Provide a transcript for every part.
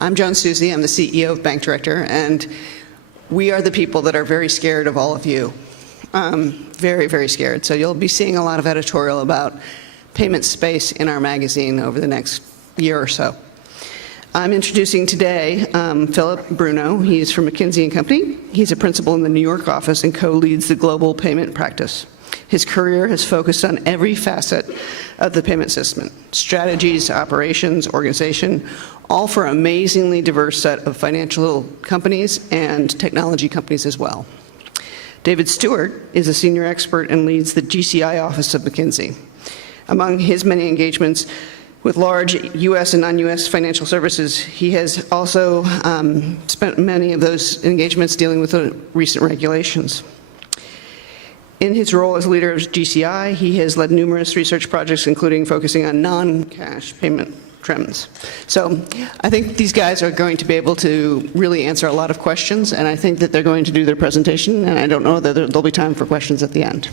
I'm Joan Susie. I'm the CEO of Bank Director, and we are the people that are very scared of all of you. Very, very scared. So you'll be seeing a lot of editorial about payment space in our magazine over the next year or so. I'm introducing today Philip Bruno. He's from McKinsey & Company. He's a principal in the New York office and co-leads the global payment practice. His career has focused on every facet of the payment system: strategies, operations, organization, all for an amazingly diverse set of financial companies and technology companies as well. David Stewart is a senior expert and leads the GCI office of McKinsey. Among his many engagements with large U.S. and non-U.S. financial services, he has also spent many of those engagements dealing with the recent regulations. In his role as leader of GCI, he has led numerous research projects, including focusing on non-cash payment trends. So I think these guys are going to be able to really answer a lot of questions, and I think that they're going to do their presentation, and I don't know that there'll be time for questions at the end.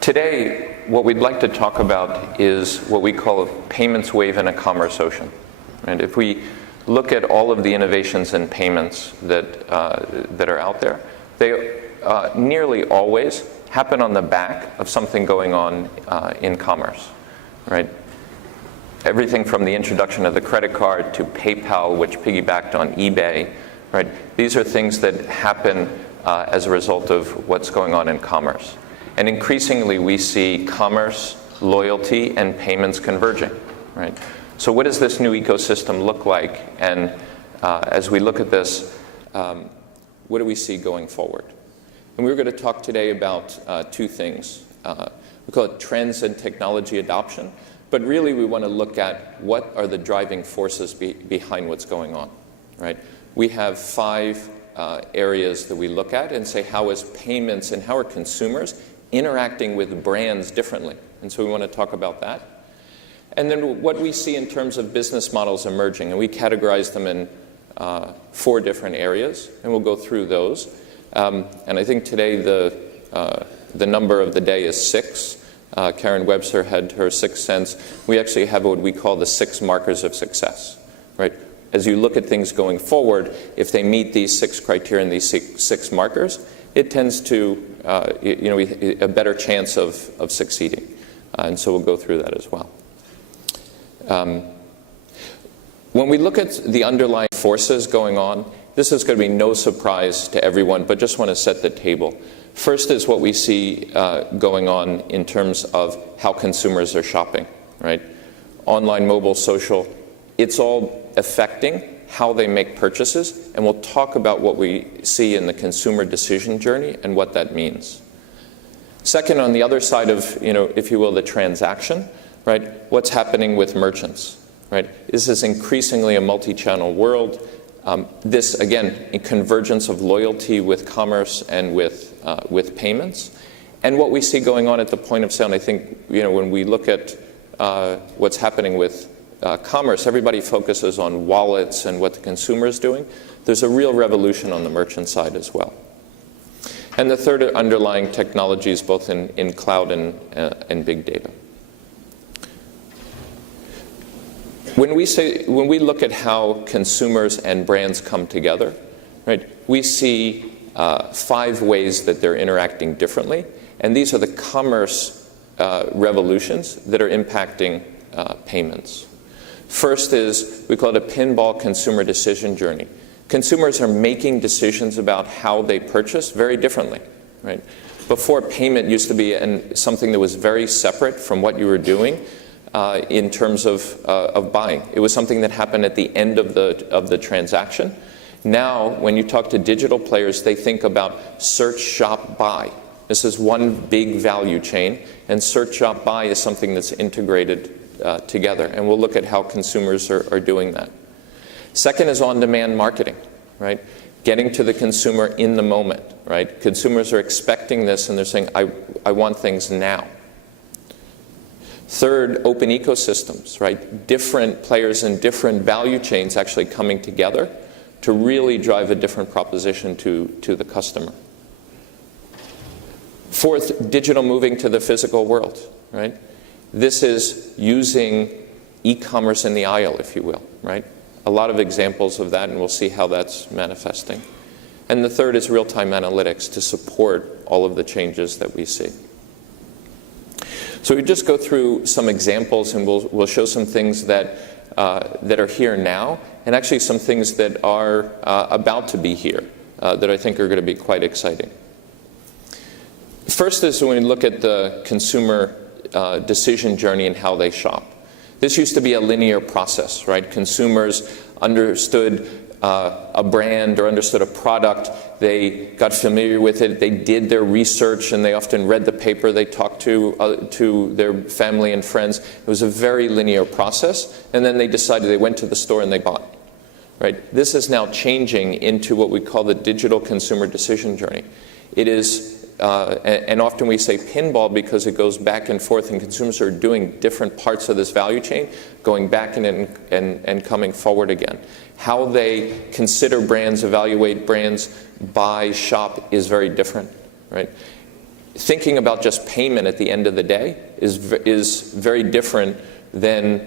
Today, what we'd like to talk about is what we call a payments wave and a commerce ocean. And if we look at all of the innovations in payments that are out there, they nearly always happen on the back of something going on in commerce, right? Everything from the introduction of the credit card to PayPal, which piggybacked on eBay, right? These are things that happen as a result of what's going on in commerce. And increasingly, we see commerce, loyalty, and payments converging, right? So what does this new ecosystem look like? And as we look at this, what do we see going forward? And we're going to talk today about two things. We call it trends and technology adoption. But really, we want to look at what are the driving forces behind what's going on, right? We have 5 areas that we look at and say, how is payments and how are consumers interacting with brands differently? And so we want to talk about that. And then what we see in terms of business models emerging, and we categorize them in 4 different areas, and we'll go through those. And I think today the number of the day is 6. Karen Webster had her 6th sense. We actually have what we call the 6 markers of success, right? As you look at things going forward, if they meet these 6 criteria and these 6 markers, it tends to, a better chance of succeeding. And so we'll go through that as well. When we look at the underlying forces going on, this is going to be no surprise to everyone, but just want to set the table. First is what we see going on in terms of how consumers are shopping, right? Online, mobile, social, it's all affecting how they make purchases, and we'll talk about what we see in the consumer decision journey and what that means. Second, on the other side of, if you will, the transaction, right? What's happening with merchants, right? This is increasingly a multi-channel world. This, again, a convergence of loyalty with commerce and with payments. And what we see going on at the point of sale, and I think, when we look at what's happening with commerce, everybody focuses on wallets and what the consumer is doing. There's a real revolution on the merchant side as well. And the third are underlying technologies, both in cloud and big data. When we look at how consumers and brands come together, right, we see 5 ways that they're interacting differently, and these are the commerce revolutions that are impacting payments. First is, we call it a pinball consumer decision journey. Consumers are making decisions about how they purchase very differently, right? Before, payment used to be something that was very separate from what you were doing. In terms of buying. It was something that happened at the end of the transaction. Now, when you talk to digital players, they think about search, shop, buy. This is one big value chain, and search, shop, buy is something that's integrated together, and we'll look at how consumers are doing that. Second is on-demand marketing, right? Getting to the consumer in the moment, right? Consumers are expecting this, and they're saying, I want things now. Third, open ecosystems, right? Different players in different value chains actually coming together to really drive a different proposition to the customer. Fourth, digital moving to the physical world, right? This is using e-commerce in the aisle, if you will, right? A lot of examples of that, and we'll see how that's manifesting. And the third is real-time analytics to support all of the changes that we see. So we just go through some examples, and we'll show some things that are here now, and actually some things that are about to be here that I think are going to be quite exciting. First is when we look at the consumer decision journey and how they shop. This used to be a linear process, right? Consumers understood a brand or understood a product, they got familiar with it, they did their research, and they often read the paper, they talked to their family and friends. It was a very linear process, and then they decided, they went to the store and they bought. Right? This is now changing into what we call the digital consumer decision journey. It is, and often we say pinball because it goes back and forth, and consumers are doing different parts of this value chain, going back and coming forward again. How they consider brands, evaluate brands, buy, shop is very different. Right? Thinking about just payment at the end of the day is very different than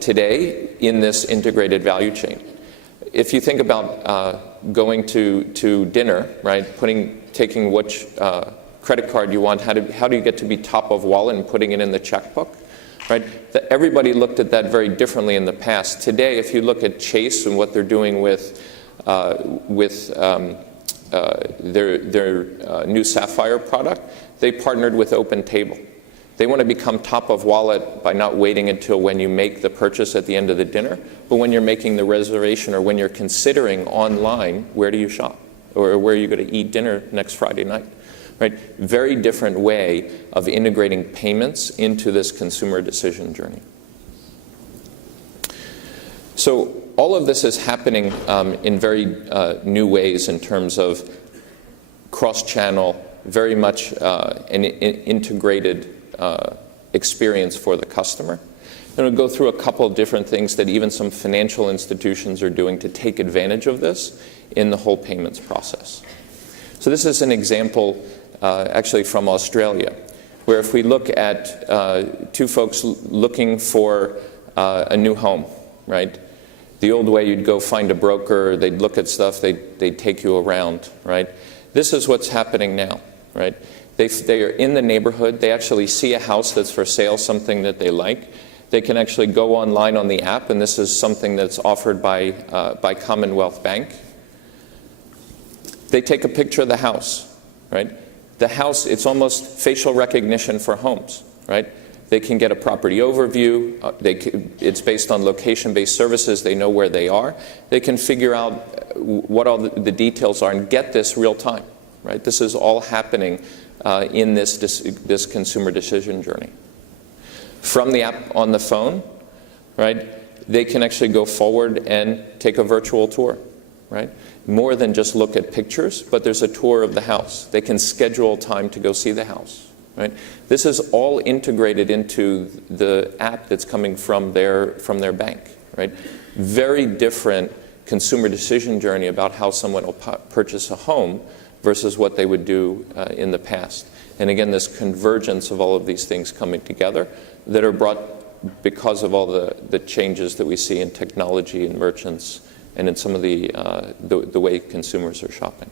today in this integrated value chain. If you think about going to dinner, right, taking which credit card you want, how do you get to be top of wallet and putting it in the checkbook, right? Everybody looked at that very differently in the past. Today, if you look at Chase and what they're doing with their new Sapphire product, they partnered with OpenTable. They want to become top of wallet by not waiting until when you make the purchase at the end of the dinner, but when you're making the reservation or when you're considering online, where do you shop? Or where are you going to eat dinner next Friday night? Right? Very different way of integrating payments into this consumer decision journey. So all of this is happening in very new ways in terms of cross-channel, very much an integrated experience for the customer. And we'll go through a couple of different things that even some financial institutions are doing to take advantage of this in the whole payments process. So this is an example actually from Australia, where if we look at two folks looking for a new home, right? The old way, you'd go find a broker, they'd look at stuff, they'd take you around, right? This is what's happening now, right? They are in the neighborhood, they actually see a house that's for sale, something that they like. They can actually go online on the app, and this is something that's offered by Commonwealth Bank. They take a picture of the house, right? The house, it's almost facial recognition for homes, right? They can get a property overview. It's based on location-based services. They know where they are. They can figure out what all the details are and get this real time, right? This is all happening in this consumer decision journey. From the app on the phone, right, they can actually go forward and take a virtual tour, right? More than just look at pictures, but there's a tour of the house. They can schedule time to go see the house, right? This is all integrated into the app that's coming from their bank, right? Very different consumer decision journey about how someone will purchase a home versus what they would do in the past. And again, this convergence of all of these things coming together that are brought because of all the changes that we see in technology and merchants and in some of the way consumers are shopping.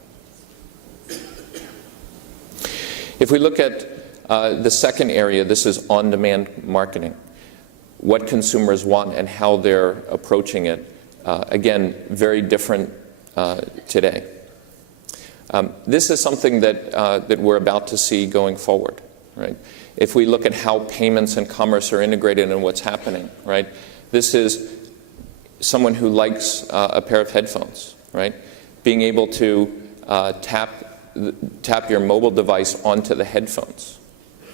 If we look at the second area, this is on-demand marketing. What consumers want and how they're approaching it. Again, very different today. This is something that we're about to see going forward, right? If we look at how payments and commerce are integrated and what's happening, right? This is someone who likes a pair of headphones, right? Being able to tap your mobile device onto the headphones,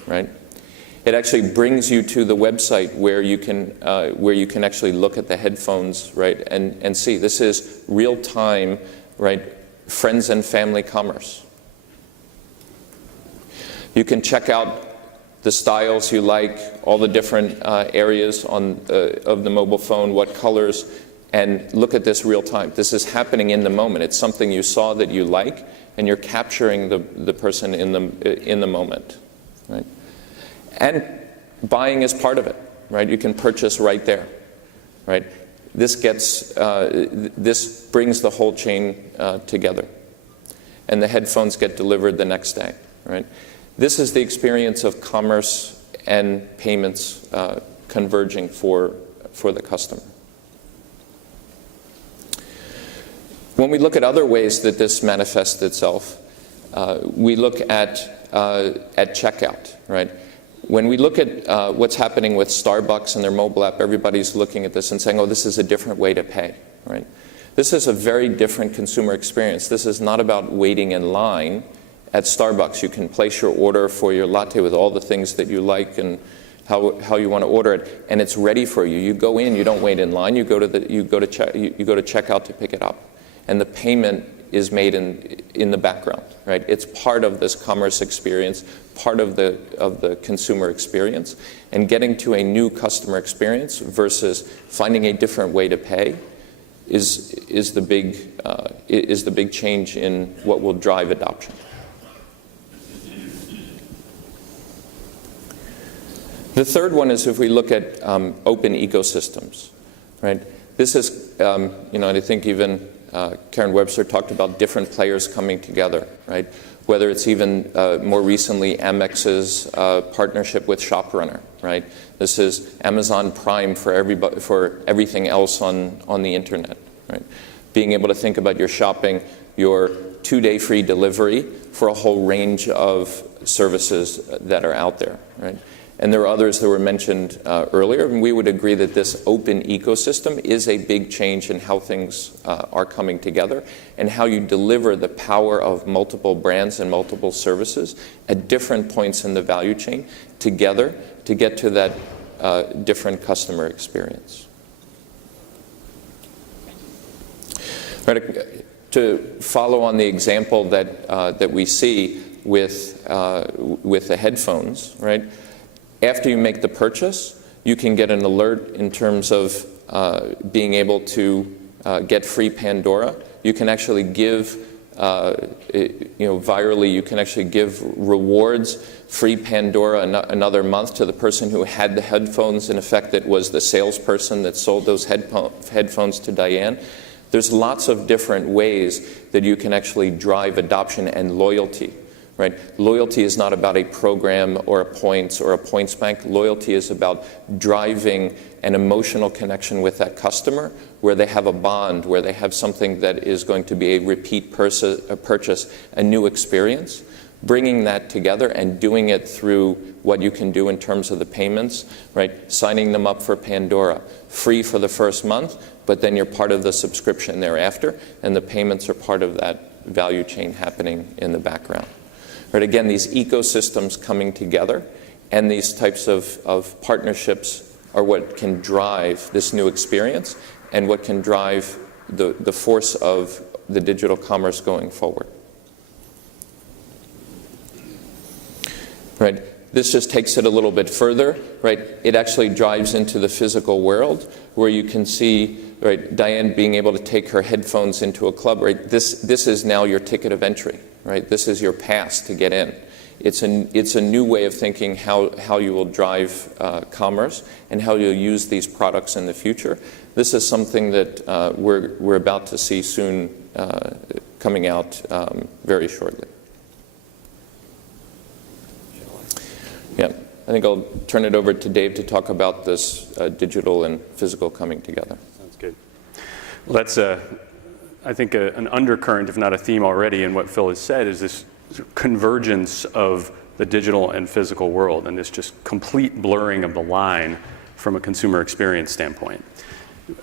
right? It actually brings you to the website where you can actually look at the headphones, right? And see, this is real time, right? Friends and family commerce. You can check out the styles you like, all the different areas of the mobile phone, what colors, and look at this real time. This is happening in the moment. It's something you saw that you like, and you're capturing the person in the moment, right? And buying is part of it, right? You can purchase right there, right? this brings the whole chain together. And the headphones get delivered the next day, right? This is the experience of commerce and payments converging for the customer. When we look at other ways that this manifests itself, we look at checkout, right? When we look at what's happening with Starbucks and their mobile app, everybody's looking at this and saying, oh, this is a different way to pay, right? This is a very different consumer experience. This is not about waiting in line at Starbucks. You can place your order for your latte with all the things that you like and how you want to order it, and it's ready for you. You go in, you don't wait in line. You go to checkout to pick it up, and the payment is made in the background, right? It's part of this commerce experience, part of the consumer experience, and getting to a new customer experience versus finding a different way to pay is the big change in what will drive adoption. The third one is if we look at open ecosystems, right? This is, I think even Karen Webster talked about different players coming together, right? Whether it's even more recently Amex's partnership with ShopRunner, right? This is Amazon Prime for everything else on the internet, right? Being able to think about your shopping, your 2-day free delivery for a whole range of services that are out there, right? And there are others that were mentioned earlier, and we would agree that this open ecosystem is a big change in how things are coming together and how you deliver the power of multiple brands and multiple services at different points in the value chain together to get to that different customer experience. Right, to follow on the example that we see with the headphones, right? After you make the purchase, you can get an alert in terms of being able to get free Pandora. You can actually give, virally, you can actually give rewards, free Pandora another month to the person who had the headphones. In effect, that was the salesperson that sold those headphones to Diane. There's lots of different ways that you can actually drive adoption and loyalty. Right? Loyalty is not about a program or a points bank. Loyalty is about driving an emotional connection with that customer where they have a bond, where they have something that is going to be a repeat purchase, a new experience. Bringing that together and doing it through what you can do in terms of the payments, right? Signing them up for Pandora, free for the first month, but then you're part of the subscription thereafter, and the payments are part of that value chain happening in the background. But again, these ecosystems coming together and these types of partnerships are what can drive this new experience and what can drive the force of the digital commerce going forward. Right? This just takes it a little bit further, right? It actually drives into the physical world where you can see, right, Diane being able to take her headphones into a club, right? This is now your ticket of entry, right? This is your pass to get in. It's a new way of thinking how you will drive commerce and how you'll use these products in the future. This is something that we're about to see soon coming out very shortly. Yeah, I think I'll turn it over to Dave to talk about this digital and physical coming together. Sounds good. Well, that's, I think, an undercurrent, if not a theme already, in what Phil has said, is this convergence of the digital and physical world and this just complete blurring of the line from a consumer experience standpoint.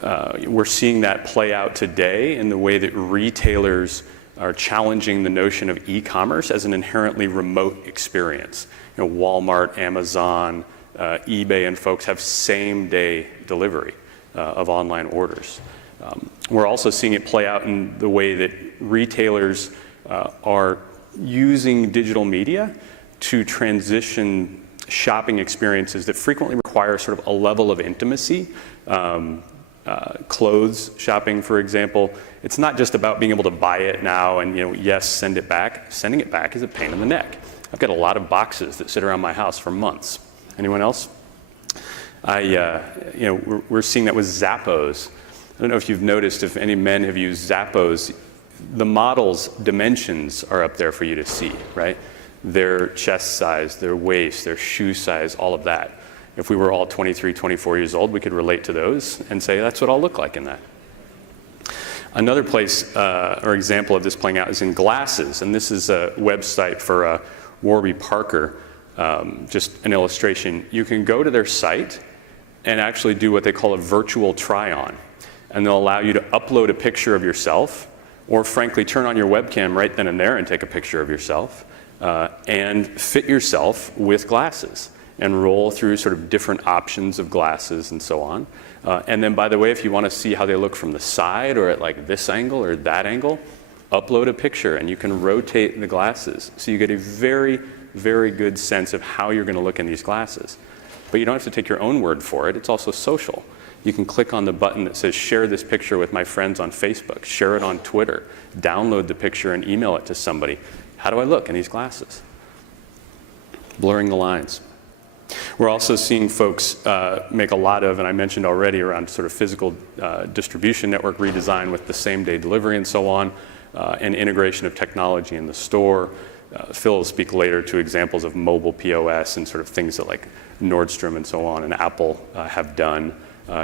We're seeing that play out today in the way that retailers are challenging the notion of e-commerce as an inherently remote experience. You know, Walmart, Amazon, eBay, and folks have same-day delivery of online orders. We're also seeing it play out in the way that retailers are using digital media to transition shopping experiences that frequently require sort of a level of intimacy. Clothes shopping, for example, it's not just about being able to buy it now and, yes, send it back. Sending it back is a pain in the neck. I've got a lot of boxes that sit around my house for months. Anyone else? We're seeing that with Zappos. I don't know if you've noticed, if any men have used Zappos, the model's dimensions are up there for you to see, right? Their chest size, their waist, their shoe size, all of that. If we were all 23, 24 years old, we could relate to those and say, that's what I'll look like in that. Another place or example of this playing out is in glasses, and this is a website for Warby Parker, just an illustration. You can go to their site and actually do what they call a virtual try-on, and they'll allow you to upload a picture of yourself, or frankly, turn on your webcam right then and there and take a picture of yourself, and fit yourself with glasses, and roll through sort of different options of glasses and so on. And then, by the way, if you want to see how they look from the side or at like this angle or that angle, upload a picture and you can rotate the glasses. So you get a very, very good sense of how you're going to look in these glasses. But you don't have to take your own word for it. It's also social. You can click on the button that says, share this picture with my friends on Facebook, share it on Twitter, download the picture and email it to somebody. How do I look in these glasses? Blurring the lines. We're also seeing folks make a lot of, and I mentioned already, around sort of physical distribution network redesign with the same-day delivery and so on, and integration of technology in the store. Phil will speak later to examples of mobile POS and sort of things that like Nordstrom and so on and Apple have done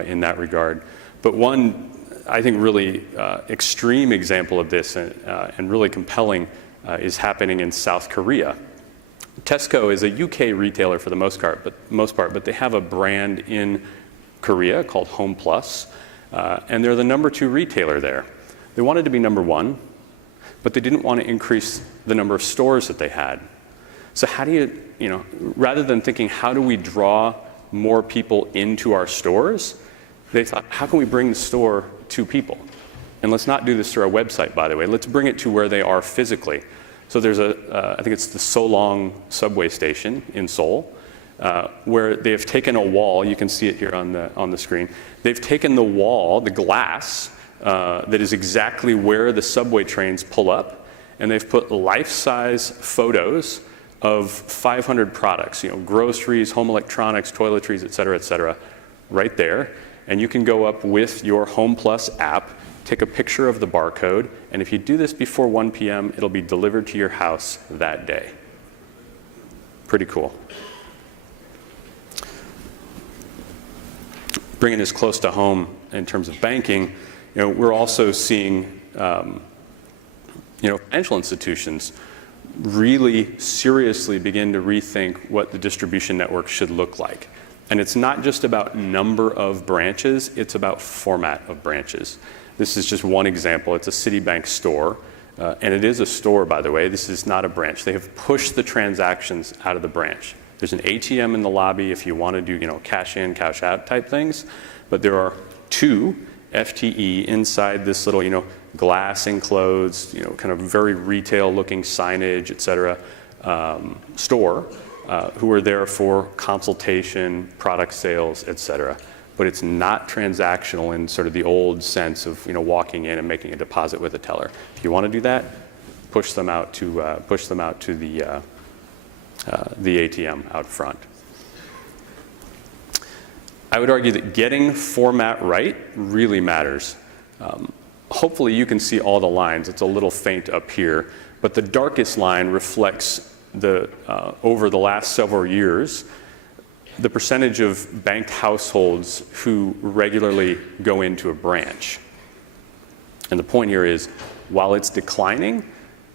in that regard. But one, I think, really extreme example of this and really compelling is happening in South Korea. Tesco is a UK retailer for the most part, but they have a brand in Korea called Home Plus, and they're the #2 retailer there. They wanted to be #1, but they didn't want to increase the number of stores that they had. So how do you, rather than thinking, how do we draw more people into our stores, they thought, how can we bring the store to people? And let's not do this through our website, by the way. Let's bring it to where they are physically. So there's I think it's the Solong subway station in Seoul, where they have taken a wall. You can see it here on the screen. They've taken the wall, the glass, that is exactly where the subway trains pull up, and they've put life-size photos of 500 products, groceries, home electronics, toiletries, et cetera, right there. And you can go up with your Home Plus app, take a picture of the barcode, and if you do this before 1 p.m., it'll be delivered to your house that day. Pretty cool. Bringing this close to home in terms of banking, we're also seeing financial institutions really seriously begin to rethink what the distribution network should look like. And it's not just about number of branches, it's about format of branches. This is just one example. It's a Citibank store, and it is a store, by the way. This is not a branch. They have pushed the transactions out of the branch. There's an ATM in the lobby if you want to do, cash in, cash out type things, but there are 2 FTE inside this little, glass enclosed, kind of very retail-looking signage, et cetera, store, who are there for consultation, product sales, et cetera. But it's not transactional in sort of the old sense of walking in and making a deposit with a teller. If you want to do that, push them out to the ATM out front. I would argue that getting format right really matters. Hopefully you can see all the lines. It's a little faint up here, but the darkest line reflects over the last several years, the percentage of banked households who regularly go into a branch. And the point here is, while it's declining,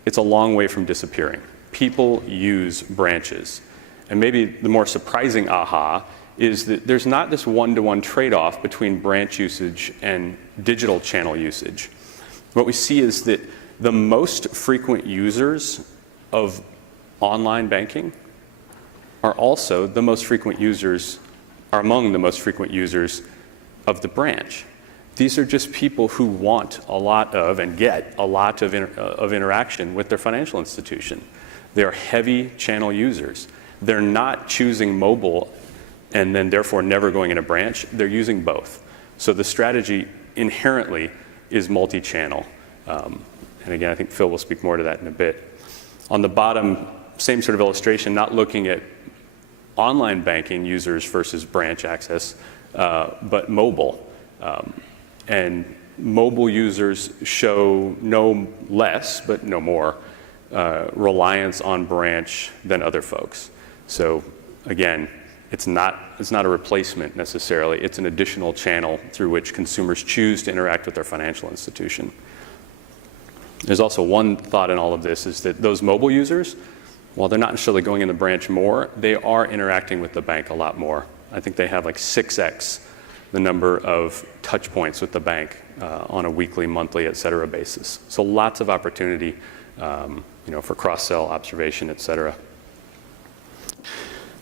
it's a long way from disappearing. People use branches. And maybe the more surprising aha is that there's not this one-to-one trade-off between branch usage and digital channel usage. What we see is that the most frequent users of online banking are also the most frequent users, are among the most frequent users of the branch. These are just people who want a lot of and get a lot of interaction with their financial institution. They're heavy channel users. They're not choosing mobile and then therefore never going in a branch. They're using both. So the strategy inherently is multi-channel. And again, I think Phil will speak more to that in a bit. On the bottom, same sort of illustration, not looking at online banking users versus branch access, but mobile. And mobile users show no less, but no more, reliance on branch than other folks. So again, it's not a replacement necessarily, it's an additional channel through which consumers choose to interact with their financial institution. There's also one thought in all of this, is that those mobile users, while they're not necessarily going in the branch more, they are interacting with the bank a lot more. I think they have like 6x the number of touch points with the bank on a weekly, monthly, et cetera basis. So lots of opportunity for cross-sell, observation, et cetera.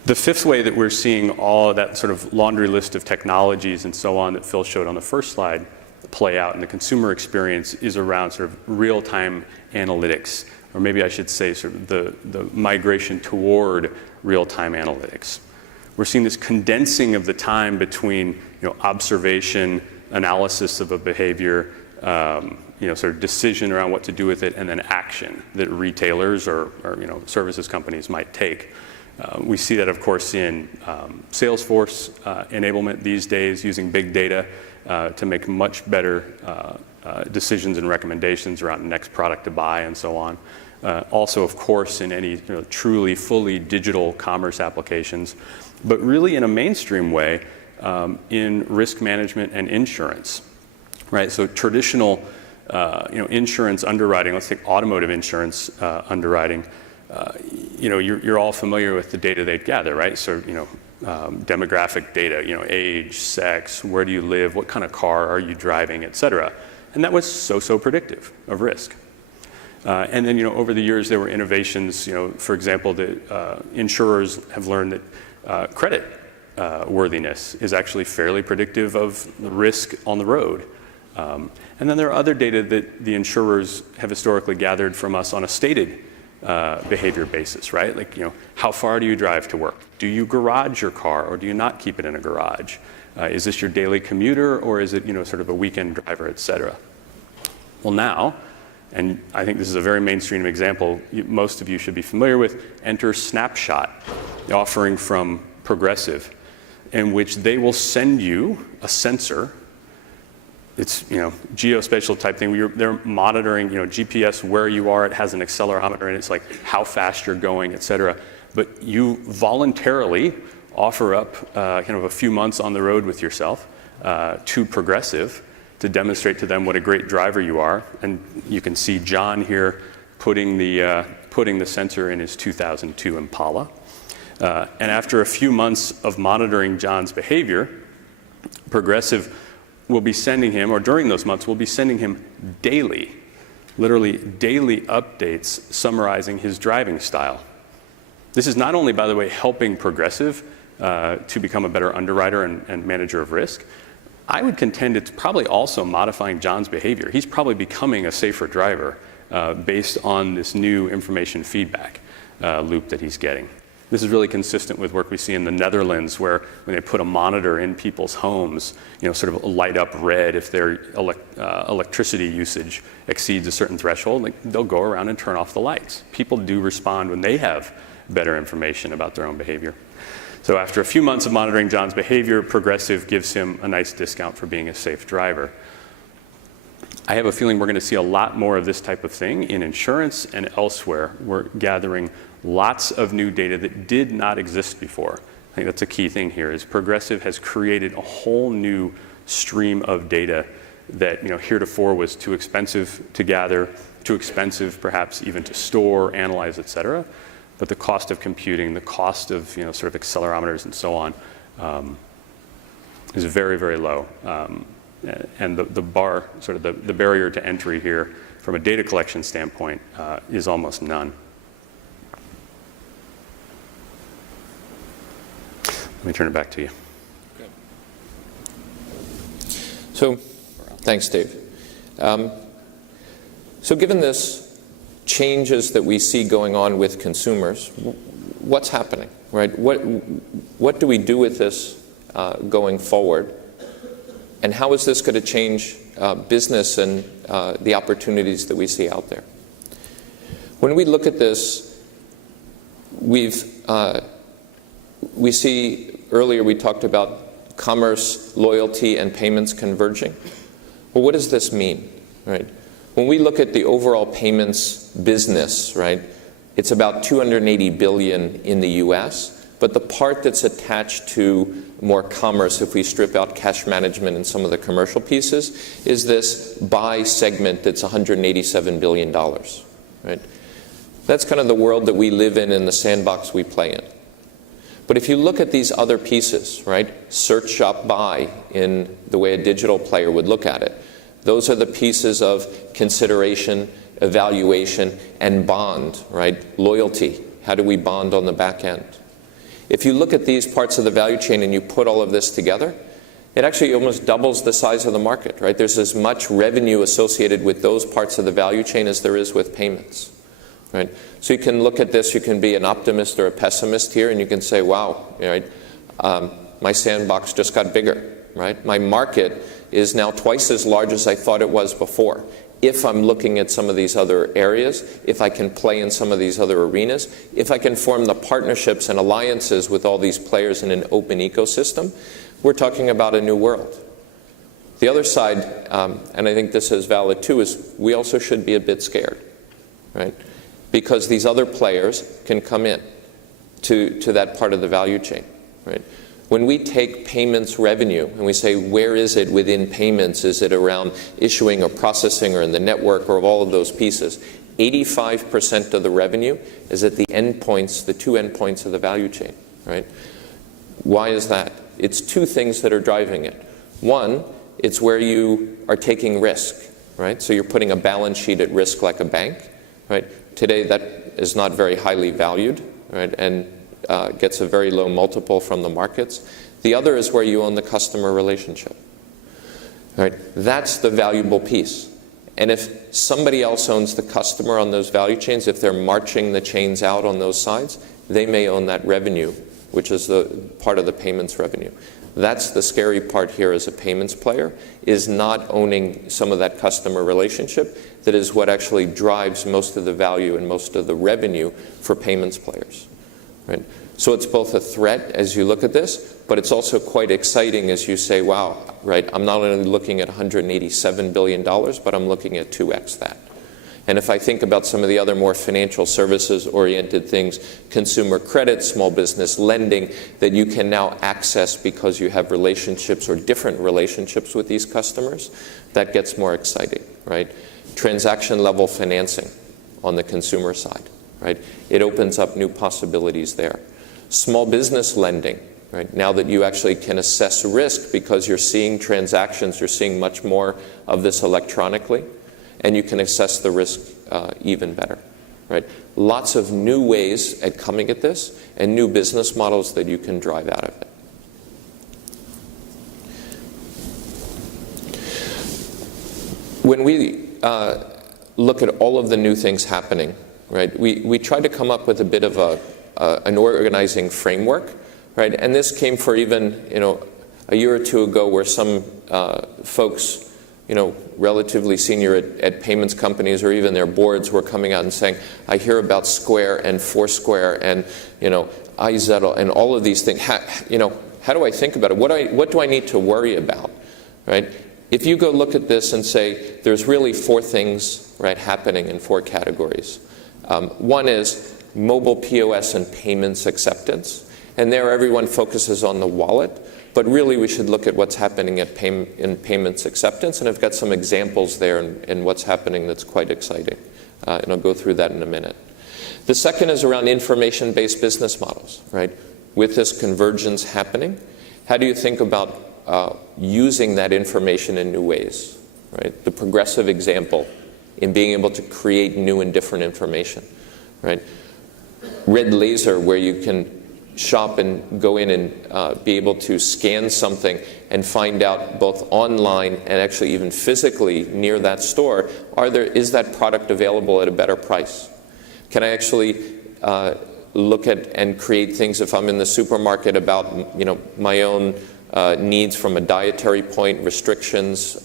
The fifth way that we're seeing all of that sort of laundry list of technologies and so on that Phil showed on the first slide play out in the consumer experience is around sort of real-time analytics, or maybe I should say sort of the migration toward real-time analytics. We're seeing this condensing of the time between observation, analysis of a behavior, sort of decision around what to do with it, and then action that retailers or services companies might take. We see that, of course, in Salesforce enablement these days, using big data to make much better decisions and recommendations around the next product to buy and so on. Also, of course, in any truly fully digital commerce applications, but really in a mainstream way in risk management and insurance, right? So traditional insurance underwriting, let's take automotive insurance underwriting, you're all familiar with the data they'd gather, right? So, demographic data, age, sex, where do you live, what kind of car are you driving, et cetera. And that was so predictive of risk. And then, over the years, there were innovations, for example, that insurers have learned that credit worthiness is actually fairly predictive of the risk on the road. And then there are other data that the insurers have historically gathered from us on a stated behavior basis, right? Like, how far do you drive to work? Do you garage your car, or do you not keep it in a garage? Is this your daily commuter, or is it, sort of a weekend driver, et cetera? Well, now, and I think this is a very mainstream example most of you should be familiar with, enter Snapshot, the offering from Progressive, in which they will send you a sensor. It's geospatial type thing. They're monitoring GPS where you are. It has an accelerometer, and it's like how fast you're going, et cetera. But you voluntarily offer up kind of a few months on the road with yourself to Progressive to demonstrate to them what a great driver you are. And you can see John here putting the sensor in his 2002 Impala. And after a few months of monitoring John's behavior, Progressive will be sending him, or during those months, we'll be sending him daily, literally daily updates summarizing his driving style. This is not only, by the way, helping Progressive to become a better underwriter and manager of risk. I would contend it's probably also modifying John's behavior. He's probably becoming a safer driver based on this new information feedback loop that he's getting. This is really consistent with work we see in the Netherlands, where when they put a monitor in people's homes, sort of light up red if their electricity usage exceeds a certain threshold, they'll go around and turn off the lights. People do respond when they have better information about their own behavior. So after a few months of monitoring John's behavior, Progressive gives him a nice discount for being a safe driver. I have a feeling we're going to see a lot more of this type of thing in insurance and elsewhere. We're gathering lots of new data that did not exist before. I think that's a key thing here, is Progressive has created a whole new stream of data that heretofore was too expensive to gather, too expensive perhaps even to store, analyze, et cetera. But the cost of computing, the cost of sort of accelerometers and so on is very, very low. And the bar, sort of the barrier to entry here from a data collection standpoint is almost none. Let me turn it back to you. Okay. So, thanks, Dave. So given this changes that we see going on with consumers, what's happening, right? What do we do with this going forward? And how is this going to change business and the opportunities that we see out there? When we look at this, we see, earlier we talked about commerce, loyalty, and payments converging. Well, what does this mean, right? When we look at the overall payments business, right, it's about $280 billion in the US, but the part that's attached to more commerce, if we strip out cash management and some of the commercial pieces, is this buy segment that's $187 billion, right? That's kind of the world that we live in the sandbox we play in. But if you look at these other pieces, right, search, shop, buy in the way a digital player would look at it, those are the pieces of consideration, evaluation, and bond, right? Loyalty. How do we bond on the back end? If you look at these parts of the value chain and you put all of this together, it actually almost doubles the size of the market, right? There's as much revenue associated with those parts of the value chain as there is with payments, right? So you can look at this, you can be an optimist or a pessimist here, and you can say, wow, right, my sandbox just got bigger, right? My market is now twice as large as I thought it was before. If I'm looking at some of these other areas, if I can play in some of these other arenas, if I can form the partnerships and alliances with all these players in an open ecosystem, we're talking about a new world. The other side, and I think this is valid too, is we also should be a bit scared, right? Because these other players can come in to that part of the value chain, right? When we take payments revenue and we say, where is it within payments? Is it around issuing or processing or in the network or of all of those pieces? 85% of the revenue is at the endpoints, the two endpoints of the value chain, right? Why is that? It's two things that are driving it. One, it's where you are taking risk, right? So you're putting a balance sheet at risk like a bank, right? Today that is not very highly valued, right? And gets a very low multiple from the markets. The other is where you own the customer relationship. Right? That's the valuable piece. And if somebody else owns the customer on those value chains, if they're marching the chains out on those sides, they may own that revenue, which is the part of the payments revenue. That's the scary part here as a payments player, is not owning some of that customer relationship. That is what actually drives most of the value and most of the revenue for payments players. Right? So it's both a threat as you look at this, but it's also quite exciting as you say, wow, right, I'm not only looking at $187 billion, but I'm looking at 2x that. And if I think about some of the other more financial services-oriented things, consumer credit, small business lending, that you can now access because you have relationships or different relationships with these customers, that gets more exciting, right? Transaction-level financing on the consumer side. Right? It opens up new possibilities there. Small business lending, right? Now that you actually can assess risk because you're seeing transactions, you're seeing much more of this electronically, and you can assess the risk even better, right? Lots of new ways at coming at this and new business models that you can drive out of it. When we look at all of the new things happening, right? We tried to come up with a bit of an organizing framework, right? And this came for even, a year or two ago where some folks, relatively senior at payments companies or even their boards were coming out and saying, I hear about Square and Foursquare and, iZettle and all of these things. How do I think about it? What do I need to worry about, right? If you go look at this and say, there's really four things, right, happening in four categories. One is mobile POS and payments acceptance. And there everyone focuses on the wallet. But really we should look at what's happening in payments acceptance. And I've got some examples there in what's happening that's quite exciting. And I'll go through that in a minute. The second is around information-based business models, right? With this convergence happening, how do you think about using that information in new ways, right? The progressive example in being able to create new and different information, right? Red laser, where you can shop and go in and be able to scan something and find out both online and actually even physically near that store, is that product available at a better price? Can I actually look at and create things if I'm in the supermarket about my own needs from a dietary point, restrictions,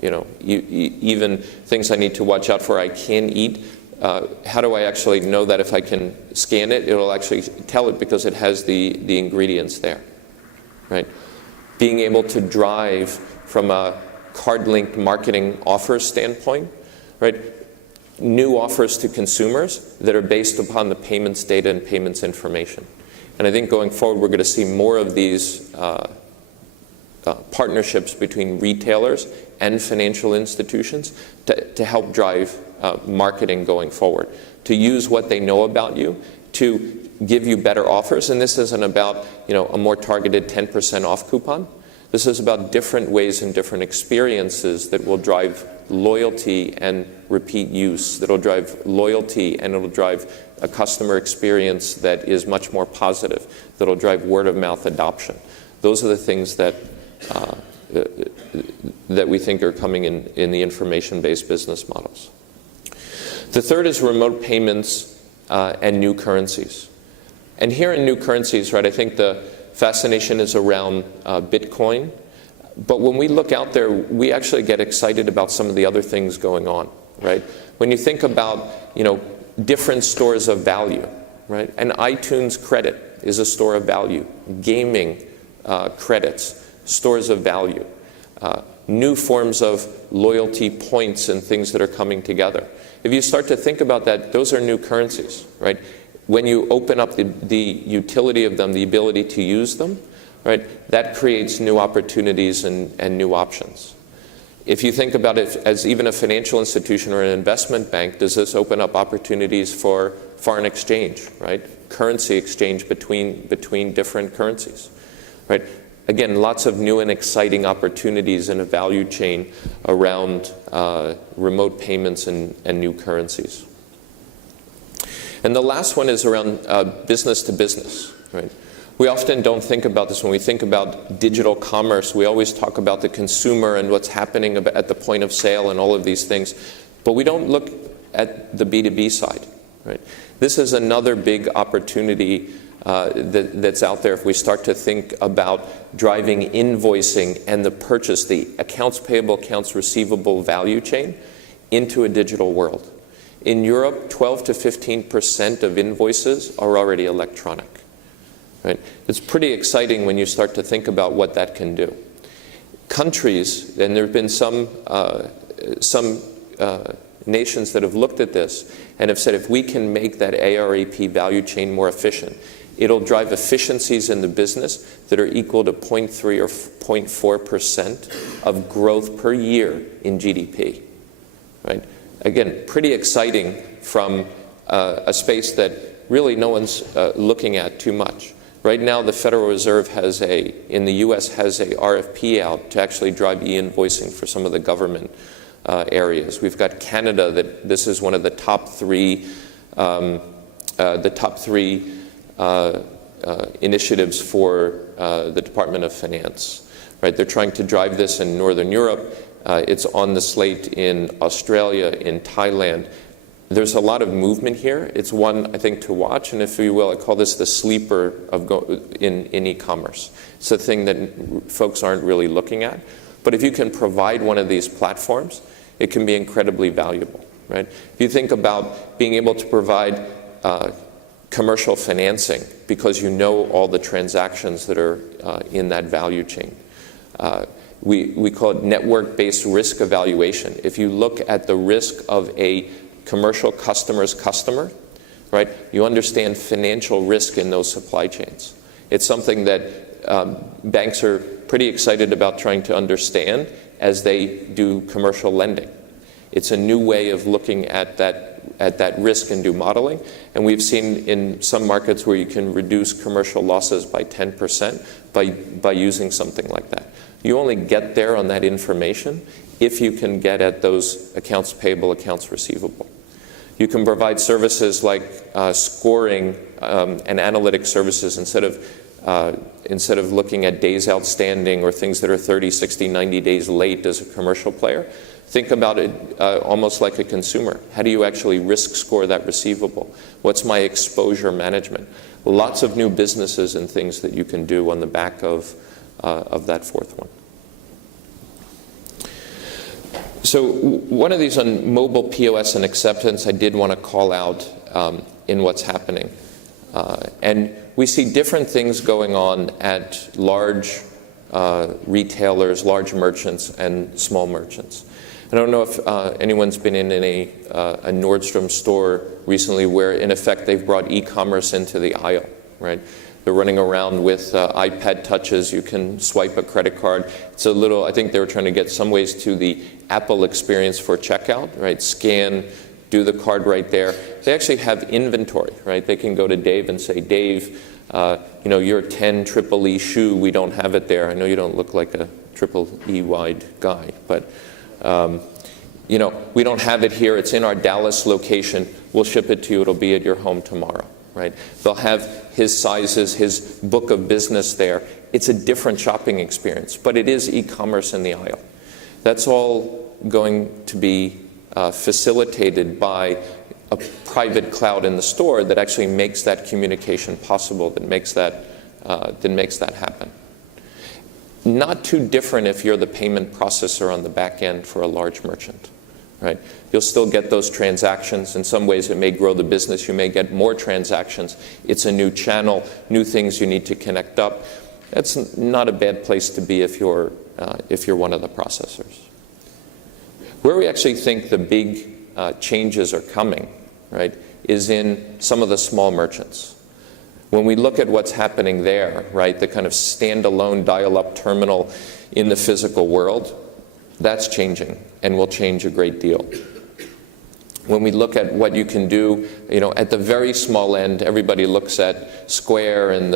even things I need to watch out for I can eat. How do I actually know that if I can scan it, it'll actually tell it because it has the ingredients there, right? Being able to drive from a card-linked marketing offers standpoint, right? New offers to consumers that are based upon the payments data and payments information. And I think going forward, we're going to see more of these partnerships between retailers and financial institutions to help drive marketing going forward, to use what they know about you to give you better offers. And this isn't about, a more targeted 10% off coupon. This is about different ways and different experiences that will drive loyalty and repeat use, that will drive loyalty and it'll drive a customer experience that is much more positive, that will drive word of mouth adoption. Those are the things that we think are coming in the information-based business models. The third is remote payments and new currencies. And here in new currencies, right, I think the fascination is around Bitcoin. But when we look out there, we actually get excited about some of the other things going on, right? When you think about, different stores of value, right? An iTunes credit is a store of value. Gaming credits, stores of value. New forms of loyalty points and things that are coming together. If you start to think about that, those are new currencies, right? When you open up the utility of them, the ability to use them, right, that creates new opportunities and new options. If you think about it as even a financial institution or an investment bank, does this open up opportunities for foreign exchange, right? Currency exchange between different currencies, right? Again, lots of new and exciting opportunities in a value chain around remote payments and new currencies. And the last one is around business to business, right? We often don't think about this when we think about digital commerce. We always talk about the consumer and what's happening at the point of sale and all of these things, but we don't look at the B2B side, right? This is another big opportunity that's out there if we start to think about driving invoicing and the purchase, the accounts payable, accounts receivable value chain into a digital world. In Europe, 12 to 15% of invoices are already electronic. Right? It's pretty exciting when you start to think about what that can do. Countries, and there have been some nations that have looked at this and have said if we can make that ARAP value chain more efficient, it'll drive efficiencies in the business that are equal to 0.3 or 0.4% of growth per year in GDP. Right? Again, pretty exciting from a space that really no one's looking at too much. Right now, the Federal Reserve in the U.S. has a RFP out to actually drive e-invoicing for some of the government areas. We've got Canada that this is one of the top three initiatives for the Department of Finance. Right? They're trying to drive this in Northern Europe. It's on the slate in Australia, in Thailand. There's a lot of movement here. It's one, I think, to watch, and if you will, I call this the sleeper in e-commerce. It's a thing that folks aren't really looking at. But if you can provide one of these platforms, it can be incredibly valuable, right? If you think about being able to provide commercial financing because you know all the transactions that are in that value chain. We call it network-based risk evaluation. If you look at the risk of a commercial customer's customer, right, you understand financial risk in those supply chains. It's something that banks are pretty excited about trying to understand as they do commercial lending. It's a new way of looking at that risk and do modeling. And we've seen in some markets where you can reduce commercial losses by 10% by using something like that. You only get there on that information if you can get at those accounts payable, accounts receivable. You can provide services like scoring and analytic services instead of looking at days outstanding or things that are 30, 60, 90 days late as a commercial player. Think about it almost like a consumer. How do you actually risk score that receivable? What's my exposure management? Lots of new businesses and things that you can do on the back of that fourth one. So one of these on mobile POS and acceptance I did want to call out in what's happening. And we see different things going on at large retailers, large merchants, and small merchants. I don't know if anyone's been in a Nordstrom store recently where, in effect, they've brought e-commerce into the aisle, right? They're running around with iPad touches. You can swipe a credit card. It's a little, I think they were trying to get some ways to the Apple experience for checkout, right? Scan, do the card right there. They actually have inventory, right? They can go to Dave and say, Dave, your 10 triple E shoe, we don't have it there. I know you don't look like a triple E wide guy, but we don't have it here. It's in our Dallas location. We'll ship it to you. It'll be at your home tomorrow, right? They'll have his sizes, his book of business there. It's a different shopping experience, but it is e-commerce in the aisle. That's all going to be facilitated by a private cloud in the store that actually makes that communication possible, that makes that happen. Not too different if you're the payment processor on the back end for a large merchant, right? You'll still get those transactions. In some ways, it may grow the business. You may get more transactions. It's a new channel, new things you need to connect up. That's not a bad place to be if you're one of the processors. Where we actually think the big changes are coming, right, is in some of the small merchants. When we look at what's happening there, right, the kind of standalone dial-up terminal in the physical world, that's changing and will change a great deal. When we look at what you can do, at the very small end, everybody looks at Square and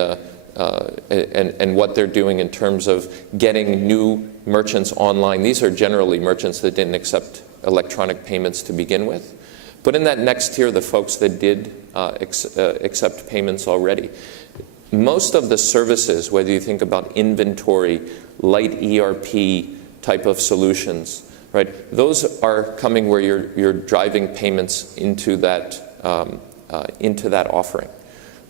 what they're doing in terms of getting new merchants online. These are generally merchants that didn't accept electronic payments to begin with. But in that next tier, the folks that did accept payments already. Most of the services, whether you think about inventory, light ERP type of solutions, right? Those are coming where you're driving payments into that offering.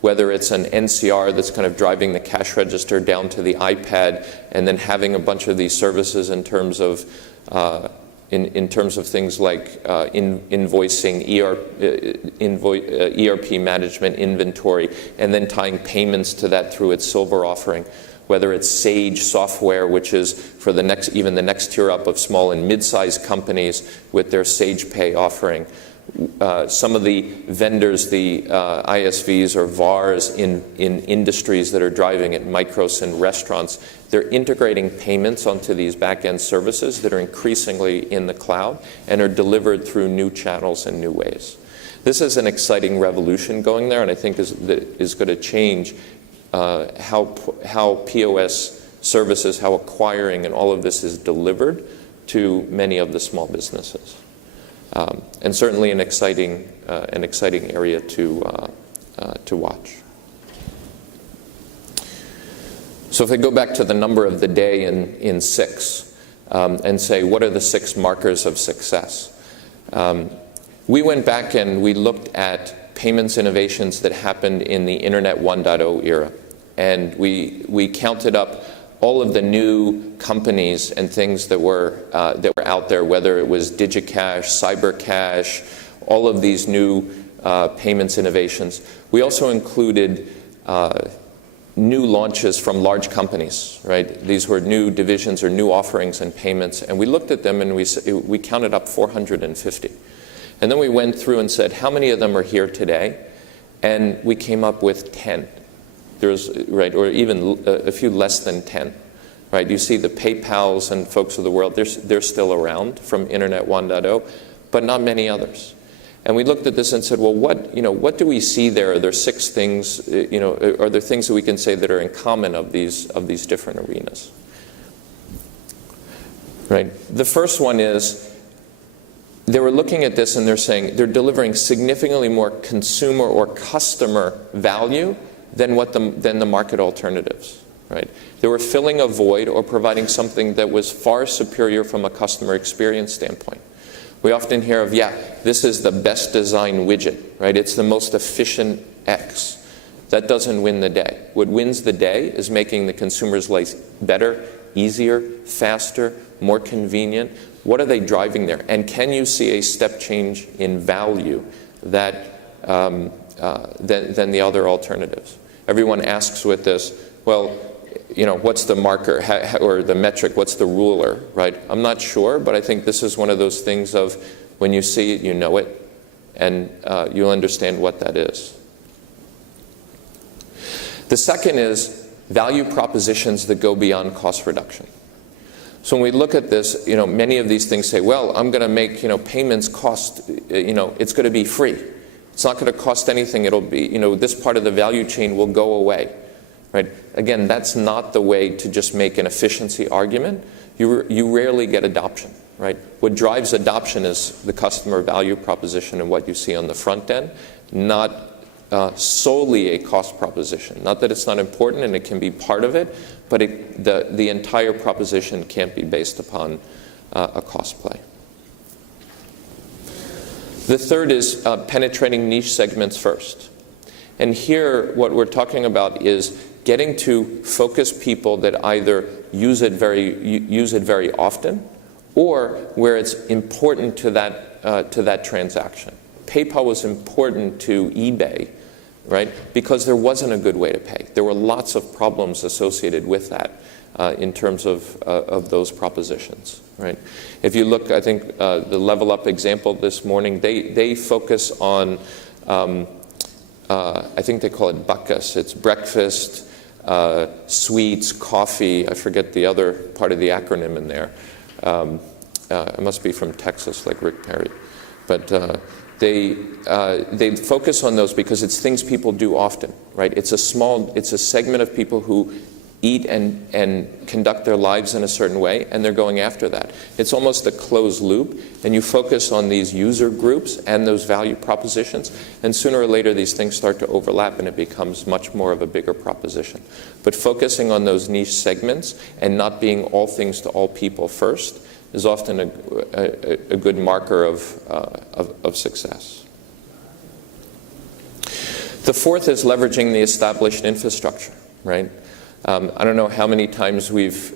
Whether it's an NCR that's kind of driving the cash register down to the iPad, and then having a bunch of these services in terms of things like invoicing, ERP management, inventory, and then tying payments to that through its silver offering. Whether it's Sage software, which is for even the next tier up of small and mid-sized companies with their Sage Pay offering. Some of the vendors, the ISVs or VARs in industries that are driving it, micros and restaurants, they're integrating payments onto these back-end services that are increasingly in the cloud and are delivered through new channels and new ways. This is an exciting revolution going there, and I think is going to change how POS services, how acquiring and all of this is delivered to many of the small businesses. And certainly an exciting area to watch. So if I go back to the number of the day in 6 and say, what are the 6 markers of success? We went back and we looked at payments innovations that happened in the Internet 1.0 era. And we counted up all of the new companies and things that were out there, whether it was DigiCash, CyberCash, all of these new payments innovations. We also included new launches from large companies, right? These were new divisions or new offerings and payments, and we looked at them and we counted up 450. And then we went through and said, how many of them are here today? And we came up with 10. Right, or even a few less than 10, right? You see the PayPals and folks of the world, they're still around from Internet 1.0, but not many others. And we looked at this and said, well, what do we see there? Are there 6 things, are there things that we can say that are in common of these different arenas? Right? The first one is, they were looking at this and they're saying they're delivering significantly more consumer or customer value than the market alternatives, right? They were filling a void or providing something that was far superior from a customer experience standpoint. We often hear of, this is the best designed widget, right? It's the most efficient X. That doesn't win the day. What wins the day is making the consumer's life better, easier, faster, more convenient. What are they driving there? And can you see a step change in value than the other alternatives? Everyone asks with this, well, what's the marker or the metric, what's the ruler, right? I'm not sure, but I think this is one of those things of when you see it, you know it, and you'll understand what that is. The second is value propositions that go beyond cost reduction. So when we look at this, many of these things say, well, I'm going to make, payments cost, it's going to be free. It's not going to cost anything. It'll be, this part of the value chain will go away, right? Again, that's not the way to just make an efficiency argument. You rarely get adoption, right? What drives adoption is the customer value proposition and what you see on the front end, not solely a cost proposition. Not that it's not important and it can be part of it, but the entire proposition can't be based upon a cost play. The third is penetrating niche segments first. And here what we're talking about is getting to focus people that either use it very often or where it's important to that transaction. PayPal was important to eBay, right? Because there wasn't a good way to pay. There were lots of problems associated with that in terms of those propositions, right? If you look, I think the Level Up example this morning, they focus on, I think they call it buckus. It's breakfast, sweets, coffee. I forget the other part of the acronym in there. It must be from Texas, like Rick Perry. But they focus on those because it's things people do often, right? It's a segment of people who eat and conduct their lives in a certain way, and they're going after that. It's almost a closed loop, and you focus on these user groups and those value propositions, and sooner or later these things start to overlap and it becomes much more of a bigger proposition. But focusing on those niche segments and not being all things to all people first is often a good marker of success. The fourth is leveraging the established infrastructure, right? I don't know how many times we've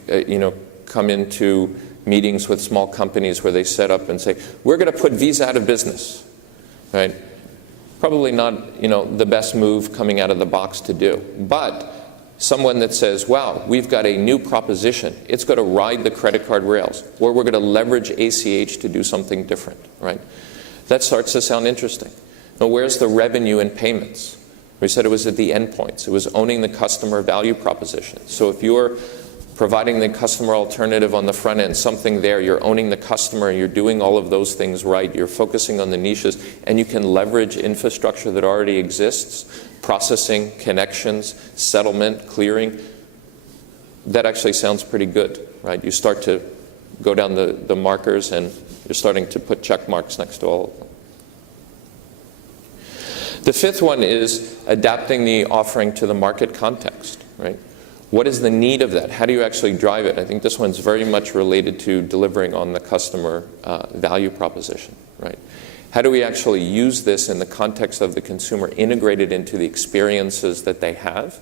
come into meetings with small companies where they set up and say, we're going to put Visa out of business, right? Probably not the best move coming out of the box to do, but someone that says, wow, we've got a new proposition. It's going to ride the credit card rails, or we're going to leverage ACH to do something different, right? That starts to sound interesting. Now, where's the revenue in payments? We said it was at the endpoints. It was owning the customer value proposition. So if you're providing the customer alternative on the front end, something there, you're owning the customer, you're doing all of those things right, you're focusing on the niches, and you can leverage infrastructure that already exists, processing, connections, settlement, clearing. That actually sounds pretty good, right? You start to go down the markers and you're starting to put check marks next to all of them. The fifth one is adapting the offering to the market context, right? What is the need of that? How do you actually drive it? I think this one's very much related to delivering on the customer value proposition, right? How do we actually use this in the context of the consumer, integrated into the experiences that they have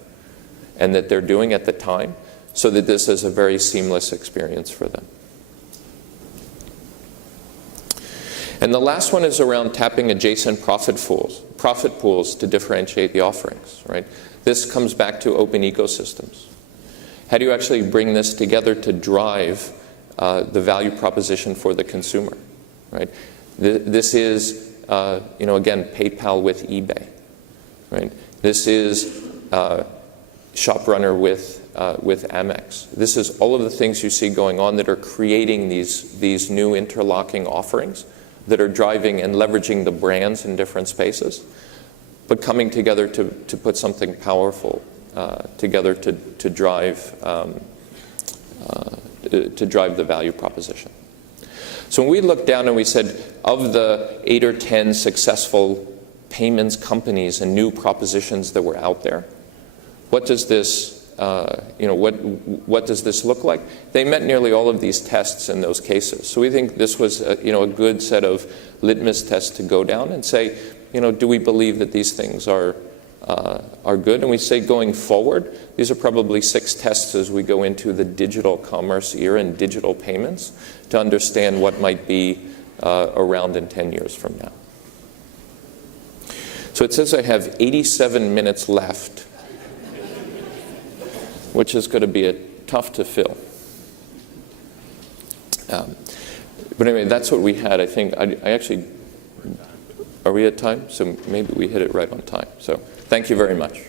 and that they're doing at the time, so that this is a very seamless experience for them? And the last one is around tapping adjacent profit pools to differentiate the offerings, right? This comes back to open ecosystems. How do you actually bring this together to drive the value proposition for the consumer, right? This is, again, PayPal with eBay, right? This is ShopRunner with Amex. This is all of the things you see going on that are creating these new interlocking offerings that are driving and leveraging the brands in different spaces, but coming together to put something powerful together to drive the value proposition. So when we looked down and we said, of the 8 or 10 successful payments companies and new propositions that were out there, what does this what does this look like? They met nearly all of these tests in those cases. So we think this was a good set of litmus tests to go down and say, do we believe that these things are good? And we say going forward, these are probably 6 tests as we go into the digital commerce era and digital payments to understand what might be around in 10 years from now. So it says I have 87 minutes left. which is going to be tough to fill. But anyway, that's what we had. I think I actually, are we at time? So maybe we hit it right on time. So thank you very much.